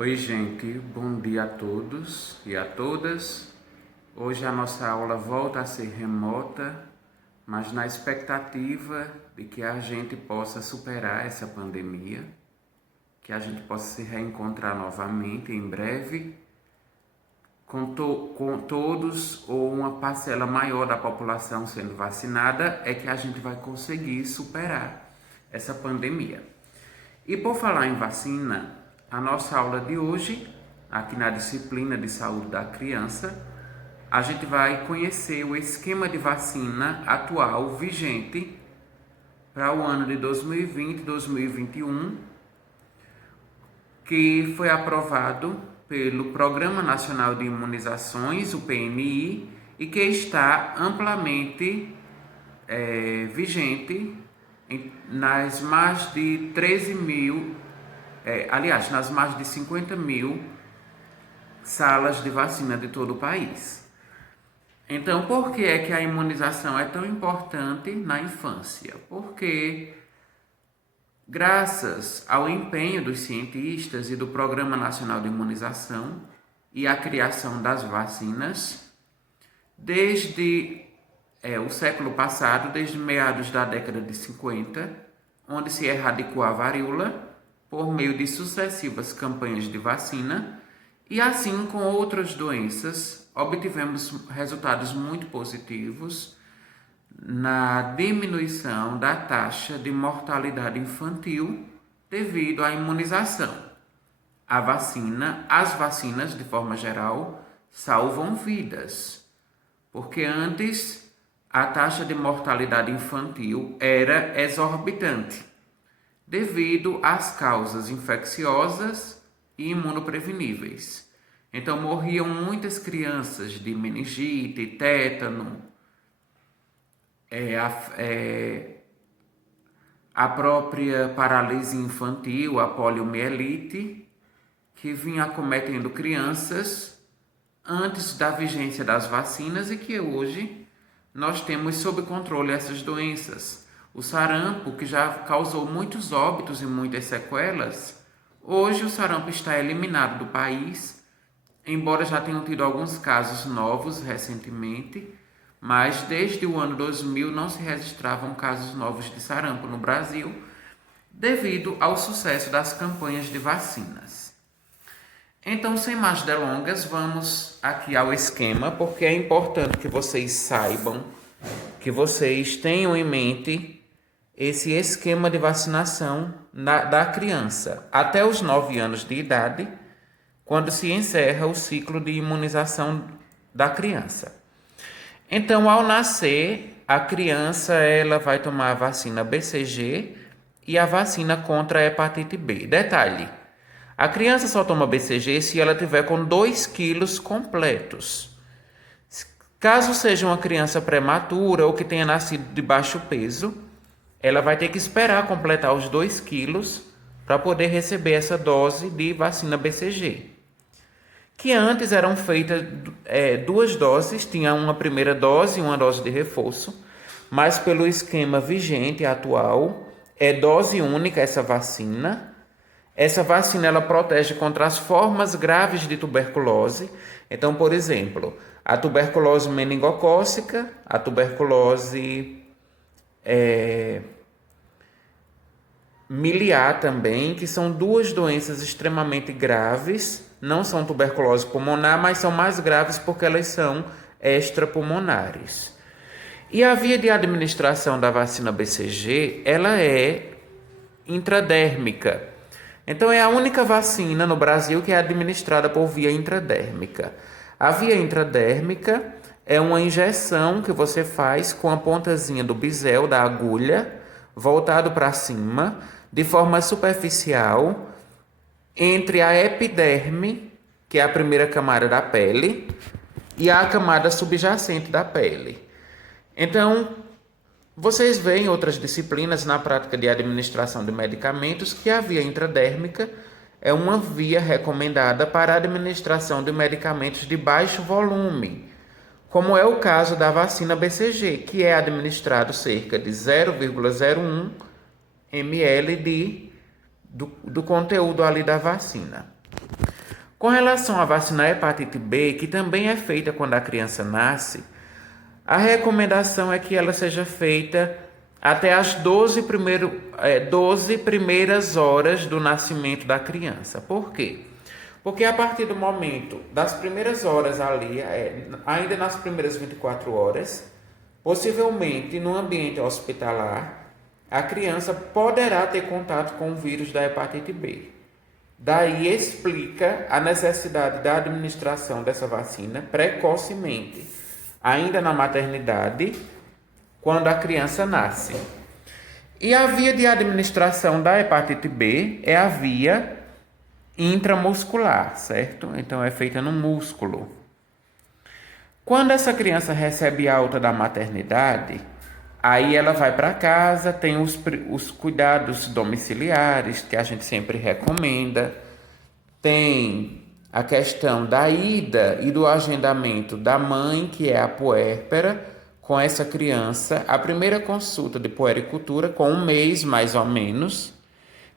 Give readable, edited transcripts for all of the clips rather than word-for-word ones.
Oi, gente, bom dia a todos e a todas. Hoje a nossa aula volta a ser remota, mas na expectativa de que a gente possa superar essa pandemia, que a gente possa se reencontrar novamente em breve, com todos ou uma parcela maior da população sendo vacinada, é que a gente vai conseguir superar essa pandemia. E por falar em vacina, a nossa aula de hoje, aqui na disciplina de saúde da criança, a gente vai conhecer o esquema de vacina atual vigente para o ano de 2020 e 2021, que foi aprovado pelo Programa Nacional de Imunizações, o PNI, e que está amplamente vigente nas mais de 13 mil, nas mais de 50 mil salas de vacina de todo o país. Então, por que é que a imunização é tão importante na infância? Porque, graças ao empenho dos cientistas e do Programa Nacional de Imunização e a criação das vacinas, desde o século passado, desde meados da década de 50, onde se erradicou a varíola por meio de sucessivas campanhas de vacina, e assim com outras doenças, obtivemos resultados muito positivos na diminuição da taxa de mortalidade infantil devido à imunização. As vacinas, de forma geral, salvam vidas, porque antes a taxa de mortalidade infantil era exorbitante, devido às causas infecciosas e imunopreveníveis. Então, morriam muitas crianças de meningite, tétano, a própria paralisia infantil, a poliomielite, que vinha acometendo crianças antes da vigência das vacinas e que hoje nós temos sob controle essas doenças. O sarampo, que já causou muitos óbitos e muitas sequelas, hoje o sarampo está eliminado do país, embora já tenham tido alguns casos novos recentemente, mas desde o ano 2000 não se registravam casos novos de sarampo no Brasil, devido ao sucesso das campanhas de vacinas. Então, sem mais delongas, vamos aqui ao esquema, porque é importante que vocês saibam, que vocês tenham em mente esse esquema de vacinação da criança até os 9 anos de idade, quando se encerra o ciclo de imunização da criança. Então, ao nascer, a criança ela vai tomar a vacina BCG e a vacina contra a hepatite B. Detalhe: a criança só toma BCG se ela tiver com 2 quilos completos. Caso seja uma criança prematura ou que tenha nascido de baixo peso, ela vai ter que esperar completar os 2 quilos para poder receber essa dose de vacina BCG. Que antes eram feitas 2 doses, tinha uma primeira dose e uma dose de reforço, mas pelo esquema vigente atual, é dose única essa vacina. Essa vacina ela protege contra as formas graves de tuberculose. Então, por exemplo, a tuberculose meningocócica, a tuberculose miliar também, que são 2 doenças extremamente graves. Não são tuberculose pulmonar, mas são mais graves porque elas são extrapulmonares. E a via de administração da vacina BCG, ela é intradérmica. Então, é a única vacina no Brasil que é administrada por via intradérmica. A via intradérmica é uma injeção que você faz com a pontazinha do bisel, da agulha, voltado para cima, de forma superficial, entre a epiderme, que é a primeira camada da pele, e a camada subjacente da pele. Então, vocês veem em outras disciplinas na prática de administração de medicamentos que a via intradérmica é uma via recomendada para a administração de medicamentos de baixo volume, como é o caso da vacina BCG, que é administrado cerca de 0,01 ml do conteúdo ali da vacina. Com relação à vacina hepatite B, que também é feita quando a criança nasce, a recomendação é que ela seja feita até as 12 primeiras horas do nascimento da criança. Por quê? Porque a partir do momento das primeiras horas ali, ainda nas primeiras 24 horas, possivelmente no ambiente hospitalar, a criança poderá ter contato com o vírus da hepatite B. Daí explica a necessidade da administração dessa vacina precocemente, ainda na maternidade, quando a criança nasce. E a via de administração da hepatite B é a via intramuscular, certo? Então é feita no músculo. Quando essa criança recebe alta da maternidade, aí ela vai para casa, tem os cuidados domiciliares, que a gente sempre recomenda, tem a questão da ida e do agendamento da mãe, que é a puérpera, com essa criança, a primeira consulta de puericultura, com 1 mês mais ou menos.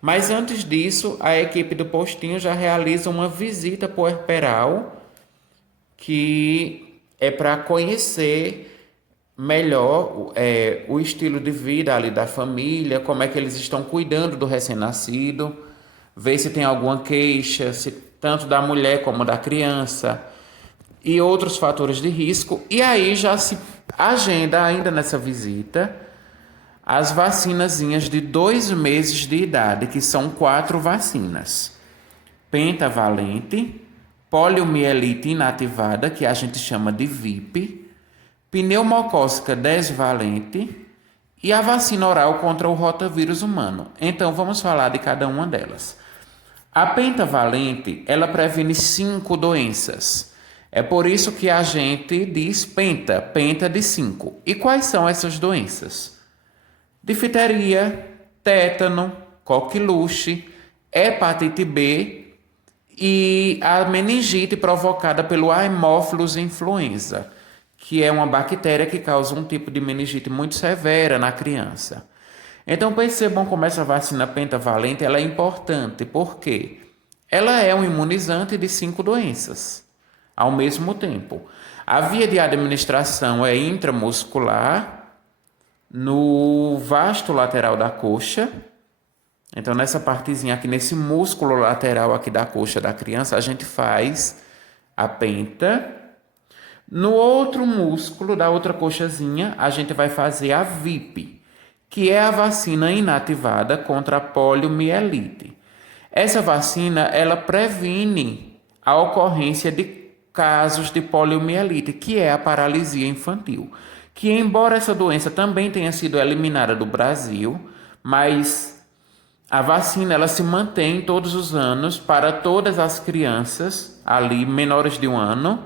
Mas antes disso, a equipe do postinho já realiza uma visita puerperal, que é para conhecer melhor o estilo de vida ali da família, como é que eles estão cuidando do recém-nascido, ver se tem alguma queixa, tanto da mulher como da criança, e outros fatores de risco. E aí já se agenda ainda nessa visita as vacinazinhas de 2 meses de idade, que são 4 vacinas: pentavalente, poliomielite inativada, que a gente chama de VIP, pneumocócica 10-valente e a vacina oral contra o rotavírus humano. Então vamos falar de cada uma delas. A pentavalente, ela previne 5 doenças. É por isso que a gente diz penta de 5. E quais são essas doenças? Difteria, tétano, coqueluche, hepatite B e a meningite provocada pelo Haemophilus influenza, que é uma bactéria que causa um tipo de meningite muito severa na criança. Então percebam como essa vacina pentavalente ela é importante, porque ela é um imunizante de 5 doenças ao mesmo tempo. A via de administração é intramuscular, no vasto lateral da coxa. Então nessa partezinha aqui, nesse músculo lateral aqui da coxa da criança, a gente faz a penta. No outro músculo da outra coxazinha, a gente vai fazer a VIP, que é a vacina inativada contra a poliomielite. Essa vacina, ela previne a ocorrência de casos de poliomielite, que é a paralisia infantil, que embora essa doença também tenha sido eliminada do Brasil, mas a vacina ela se mantém todos os anos para todas as crianças ali menores de 1 ano,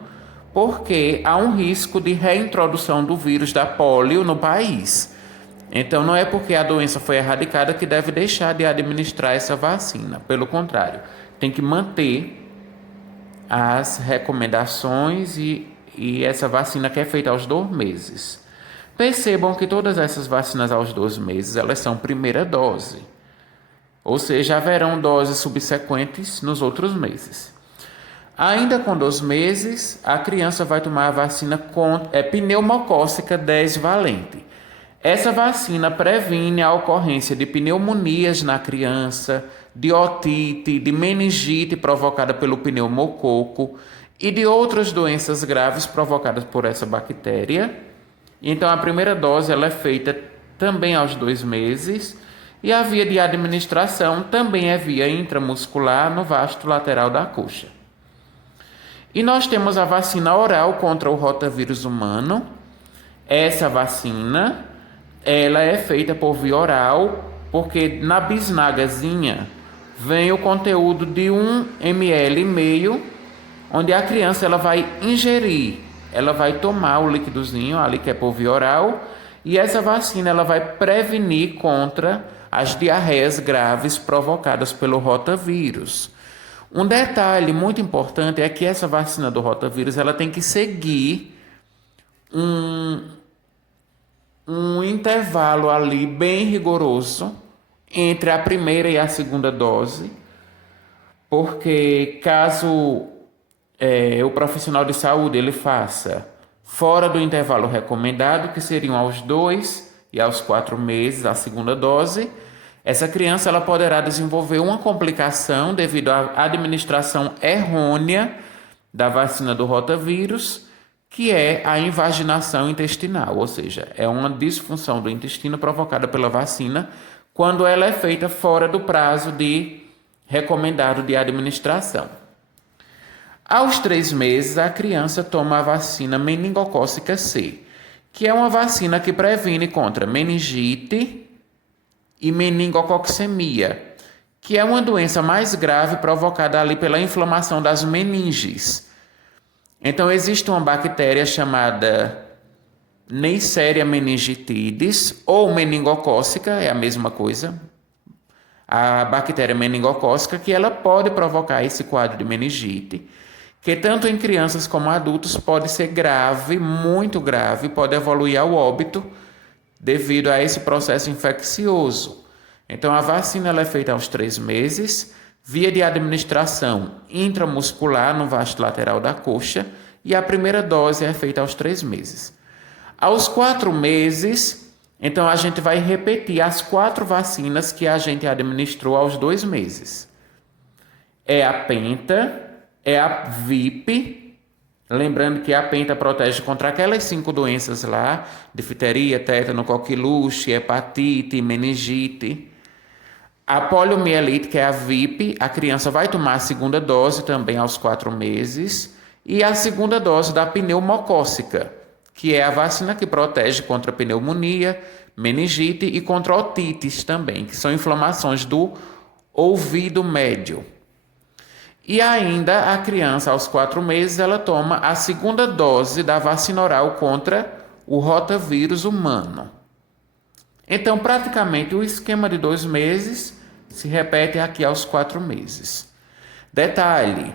porque há um risco de reintrodução do vírus da polio no país. Então não é porque a doença foi erradicada que deve deixar de administrar essa vacina. Pelo contrário, tem que manter as recomendações e essa vacina que é feita aos 2 meses. Percebam que todas essas vacinas aos 12 meses, elas são primeira dose. Ou seja, haverão doses subsequentes nos outros meses. Ainda com 2 meses, a criança vai tomar a vacina pneumocócica 10-valente. Essa vacina previne a ocorrência de pneumonias na criança, de otite, de meningite provocada pelo pneumococo e de outras doenças graves provocadas por essa bactéria. Então, a primeira dose ela é feita também aos 2 meses e a via de administração também é via intramuscular no vasto lateral da coxa. E nós temos a vacina oral contra o rotavírus humano. Essa vacina ela é feita por via oral, porque na bisnagazinha vem o conteúdo de 1,5 ml, onde a criança ela vai ingerir, ela vai tomar o líquidozinho ali que é por via oral, e essa vacina ela vai prevenir contra as diarreias graves provocadas pelo rotavírus. Um detalhe muito importante é que essa vacina do rotavírus ela tem que seguir um intervalo ali bem rigoroso entre a primeira e a segunda dose, porque caso o profissional de saúde ele faça fora do intervalo recomendado, que seriam aos 2 e aos 4 meses, a segunda dose, essa criança ela poderá desenvolver uma complicação devido à administração errônea da vacina do rotavírus, que é a invaginação intestinal, ou seja, é uma disfunção do intestino provocada pela vacina quando ela é feita fora do prazo recomendado de administração. Aos 3 meses, a criança toma a vacina meningocócica C, que é uma vacina que previne contra meningite e meningococcemia, que é uma doença mais grave provocada ali pela inflamação das meninges. Então, existe uma bactéria chamada Neisseria meningitidis, ou meningocócica, é a mesma coisa, a bactéria meningocócica, que ela pode provocar esse quadro de meningite, que tanto em crianças como adultos pode ser grave, muito grave, pode evoluir ao óbito devido a esse processo infeccioso. Então, a vacina ela é feita aos 3 meses, via de administração intramuscular no vasto lateral da coxa, e a primeira dose é feita aos 3 meses. Aos 4 meses, então a gente vai repetir as 4 vacinas que a gente administrou aos 2 meses. É a penta, é a VIP, lembrando que a penta protege contra aquelas 5 doenças lá, difteria, tétano, coqueluche, hepatite, meningite. A poliomielite, que é a VIP, a criança vai tomar a segunda dose também aos 4 meses. E a segunda dose da pneumocócica, que é a vacina que protege contra pneumonia, meningite e contra otites também, que são inflamações do ouvido médio. E ainda a criança, aos 4 meses, ela toma a segunda dose da vacina oral contra o rotavírus humano. Então, praticamente, o esquema de 2 meses se repete aqui aos 4 meses. Detalhe,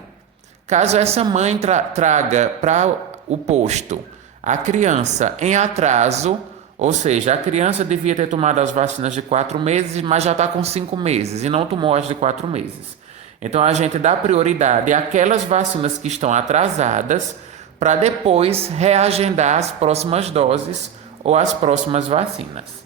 caso essa mãe traga para o posto a criança em atraso, ou seja, a criança devia ter tomado as vacinas de 4 meses, mas já está com 5 meses e não tomou as de 4 meses. Então, a gente dá prioridade àquelas vacinas que estão atrasadas para depois reagendar as próximas doses ou as próximas vacinas.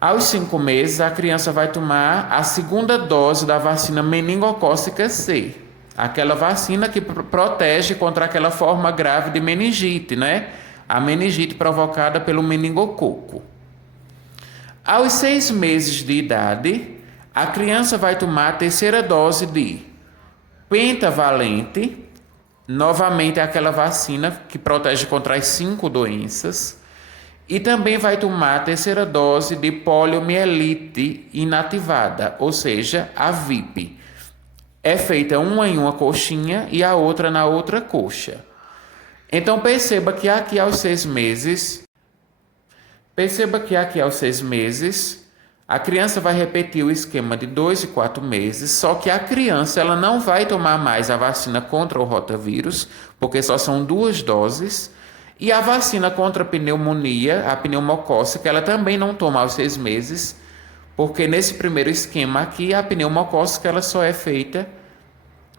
Aos 5 meses, a criança vai tomar a segunda dose da vacina meningocócica C, aquela vacina que protege contra aquela forma grave de meningite, né? A meningite provocada pelo meningococo. Aos 6 meses de idade, a criança vai tomar a terceira dose de pentavalente, novamente aquela vacina que protege contra as 5 doenças, e também vai tomar a terceira dose de poliomielite inativada, ou seja, a VIP. É feita uma em uma coxinha e a outra na outra coxa. Então perceba que aqui aos 6 meses, a criança vai repetir o esquema de 2 e 4 meses, só que a criança ela não vai tomar mais a vacina contra o rotavírus, porque só são 2 doses, e a vacina contra a pneumonia, a pneumocócica, ela também não toma aos 6 meses, porque nesse primeiro esquema aqui, a pneumocócica ela só é feita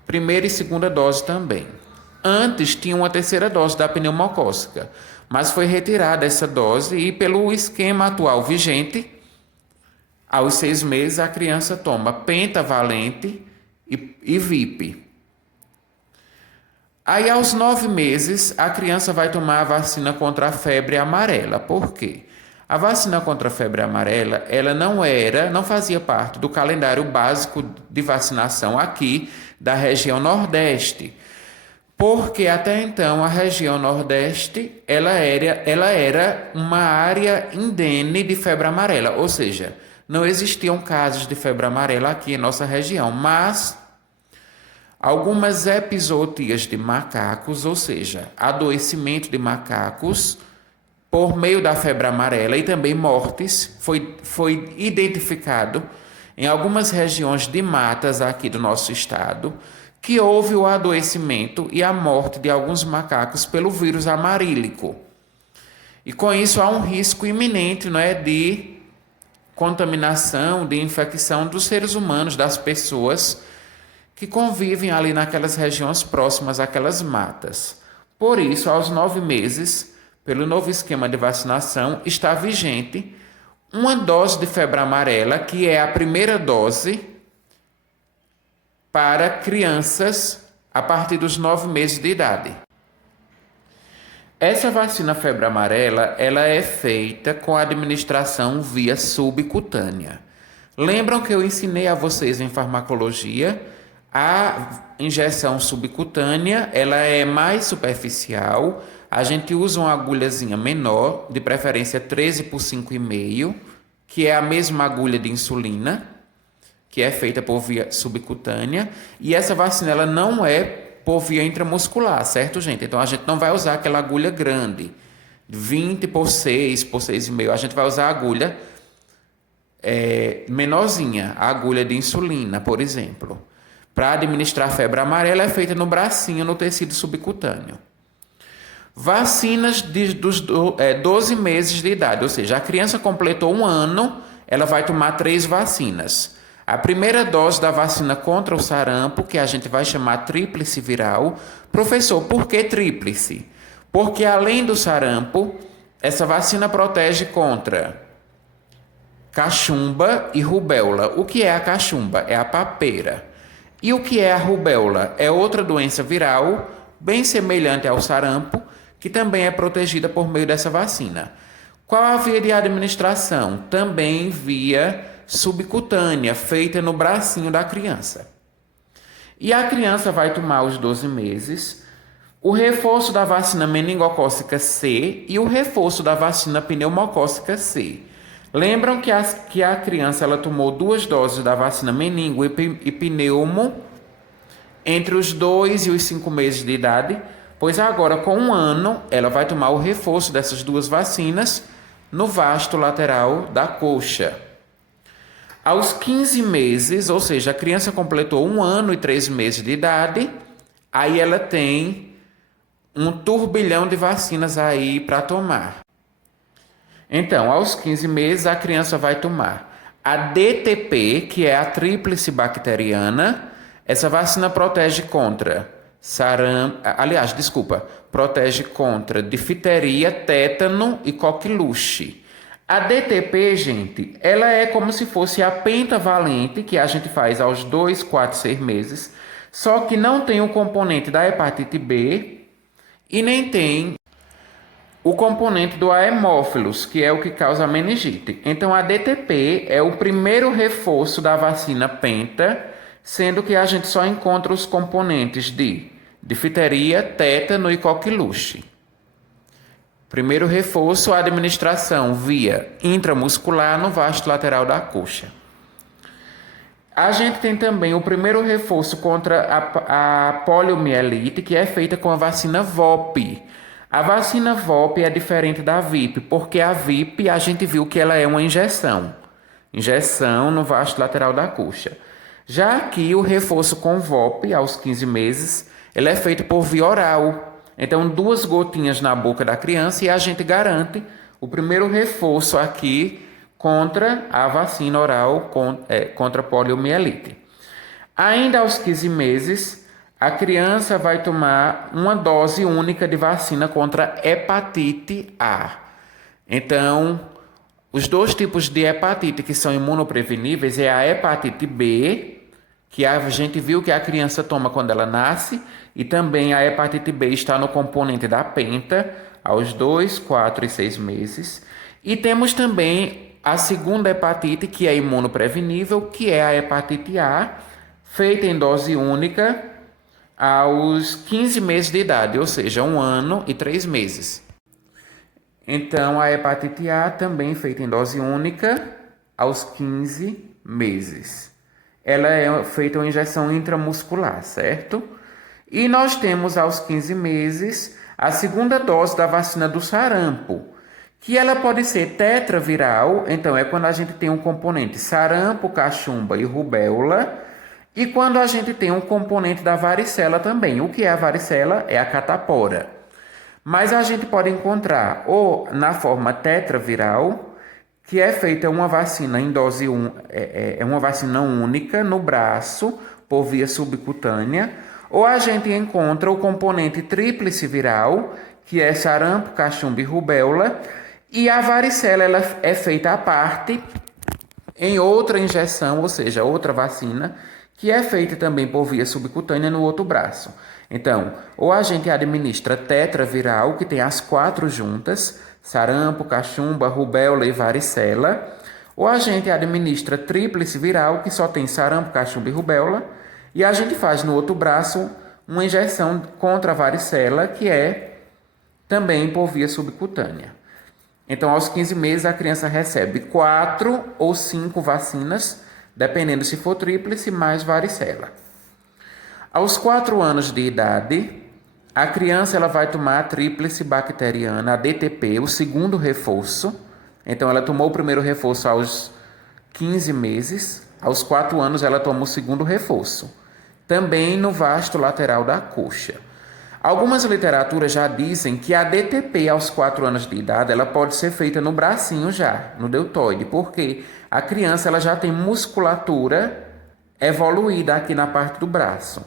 primeira e segunda dose também. Antes tinha uma terceira dose da pneumocócica, mas foi retirada essa dose e pelo esquema atual vigente, aos 6 meses a criança toma pentavalente e VIP. Aí aos 9 meses a criança vai tomar a vacina contra a febre amarela. Por quê? A vacina contra a febre amarela, ela não fazia parte do calendário básico de vacinação aqui da região Nordeste. Porque até então a região Nordeste ela era uma área indene de febre amarela, ou seja, não existiam casos de febre amarela aqui em nossa região, mas algumas epizootias de macacos, ou seja, adoecimento de macacos por meio da febre amarela e também mortes, foi identificado em algumas regiões de matas aqui do nosso estado, que houve o adoecimento e a morte de alguns macacos pelo vírus amarílico. E com isso há um risco iminente, não é, de contaminação, de infecção dos seres humanos, das pessoas. que convivem ali naquelas regiões próximas àquelas matas. Por isso, aos 9 meses, pelo novo esquema de vacinação, está vigente uma dose de febre amarela, que é a primeira dose para crianças a partir dos 9 meses de idade. Essa vacina febre amarela, ela é feita com a administração via subcutânea. Lembram que eu ensinei a vocês em farmacologia? A injeção subcutânea, ela é mais superficial. A gente usa uma agulhazinha menor, de preferência 13 por 5,5, que é a mesma agulha de insulina, que é feita por via subcutânea. E essa vacina, ela não é por via intramuscular, certo, gente? Então, a gente não vai usar aquela agulha grande, 20 por 6, por 6,5. A gente vai usar a agulha menorzinha, a agulha de insulina, por exemplo. Para administrar febre amarela, é feita no bracinho, no tecido subcutâneo. Vacinas dos 12 meses de idade, ou seja, a criança completou 1 ano, ela vai tomar 3 vacinas. A primeira dose da vacina contra o sarampo, que a gente vai chamar tríplice viral. Professor, por que tríplice? Porque além do sarampo, essa vacina protege contra cachumba e rubéola. O que é a cachumba? É a papeira. E o que é a rubéola? É outra doença viral, bem semelhante ao sarampo, que também é protegida por meio dessa vacina. Qual a via de administração? Também via subcutânea, feita no bracinho da criança. E a criança vai tomar aos 12 meses o reforço da vacina meningocócica C e o reforço da vacina pneumocócica C. Lembram que a criança ela tomou 2 doses da vacina meningo e pneumo entre os 2 e os 5 meses de idade, pois agora, com 1 ano, ela vai tomar o reforço dessas 2 vacinas no vasto lateral da coxa. Aos 15 meses, ou seja, a criança completou 1 ano e 3 meses de idade, aí ela tem um turbilhão de vacinas aí para tomar. Então, aos 15 meses, a criança vai tomar a DTP, que é a tríplice bacteriana. Essa vacina protege contra protege contra difteria, tétano e coqueluche. A DTP, gente, ela é como se fosse a pentavalente que a gente faz aos 2, 4, 6 meses, só que não tem o componente da hepatite B e nem tem o componente do Haemophilus, que é o que causa a meningite. Então, a DTP é o primeiro reforço da vacina penta, sendo que a gente só encontra os componentes de difteria, tétano e coqueluche. Primeiro reforço, a administração via intramuscular no vasto lateral da coxa. A gente tem também o primeiro reforço contra a poliomielite, que é feita com a vacina VOP. A vacina VOP é diferente da VIP, porque a VIP a gente viu que ela é uma injeção no vasto lateral da coxa. Já aqui o reforço com VOP aos 15 meses, ele é feito por via oral. Então 2 gotinhas na boca da criança e a gente garante o primeiro reforço aqui contra a vacina oral contra a poliomielite. Ainda aos 15 meses, a criança vai tomar uma dose única de vacina contra hepatite A. Então, os 2 tipos de hepatite que são imunopreveníveis é a hepatite B, que a gente viu que a criança toma quando ela nasce, e também a hepatite B está no componente da penta, aos 2, 4 e 6 meses. E temos também a segunda hepatite, que é imunoprevenível, que é a hepatite A, feita em dose única, aos 15 meses de idade, ou seja, 1 ano e 3 meses. Então, a hepatite A também feita em dose única aos 15 meses. Ela é feita uma injeção intramuscular, certo? E nós temos aos 15 meses a segunda dose da vacina do sarampo, que ela pode ser tetraviral, então é quando a gente tem um componente sarampo, cachumba e rubéola, e quando a gente tem um componente da varicela também. O que é a varicela? É a catapora. Mas a gente pode encontrar ou na forma tetraviral, que é feita uma vacina em dose uma vacina única no braço por via subcutânea, ou a gente encontra o componente tríplice viral, que é sarampo, cachumba e rubéola, e a varicela ela é feita à parte em outra injeção, ou seja, outra vacina, que é feita também por via subcutânea no outro braço. Então, ou a gente administra tetraviral, que tem as 4 juntas, sarampo, cachumba, rubéola e varicela, ou a gente administra tríplice viral, que só tem sarampo, cachumba e rubéola, e a gente faz no outro braço uma injeção contra a varicela, que é também por via subcutânea. Então, aos 15 meses, a criança recebe 4 ou 5 vacinas, dependendo se for tríplice, mais varicela. Aos 4 anos de idade, a criança ela vai tomar a tríplice bacteriana, a DTP, o segundo reforço. Então, ela tomou o primeiro reforço aos 15 meses. Aos 4 anos, ela toma o segundo reforço. Também no vasto lateral da coxa. Algumas literaturas já dizem que a DTP aos 4 anos de idade ela pode ser feita no bracinho já, no deltoide, porque a criança ela já tem musculatura evoluída aqui na parte do braço.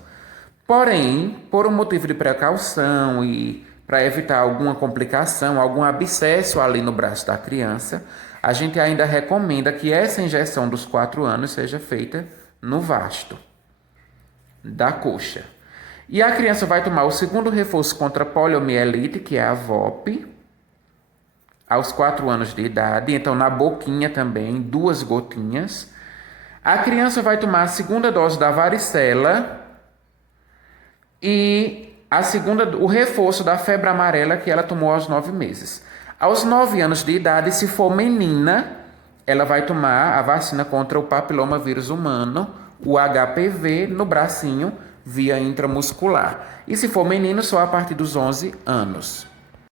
Porém, por um motivo de precaução e para evitar alguma complicação, algum abscesso ali no braço da criança, a gente ainda recomenda que essa injeção dos 4 anos seja feita no vasto da coxa. E a criança vai tomar o segundo reforço contra a poliomielite, que é a VOP, aos 4 anos de idade, então na boquinha também, 2 gotinhas. A criança vai tomar a segunda dose da varicela e o reforço da febre amarela que ela tomou aos 9 meses. Aos 9 anos de idade, se for menina, ela vai tomar a vacina contra o papilomavírus humano, o HPV, no bracinho, via intramuscular. E se for menino, só a partir dos 11 anos.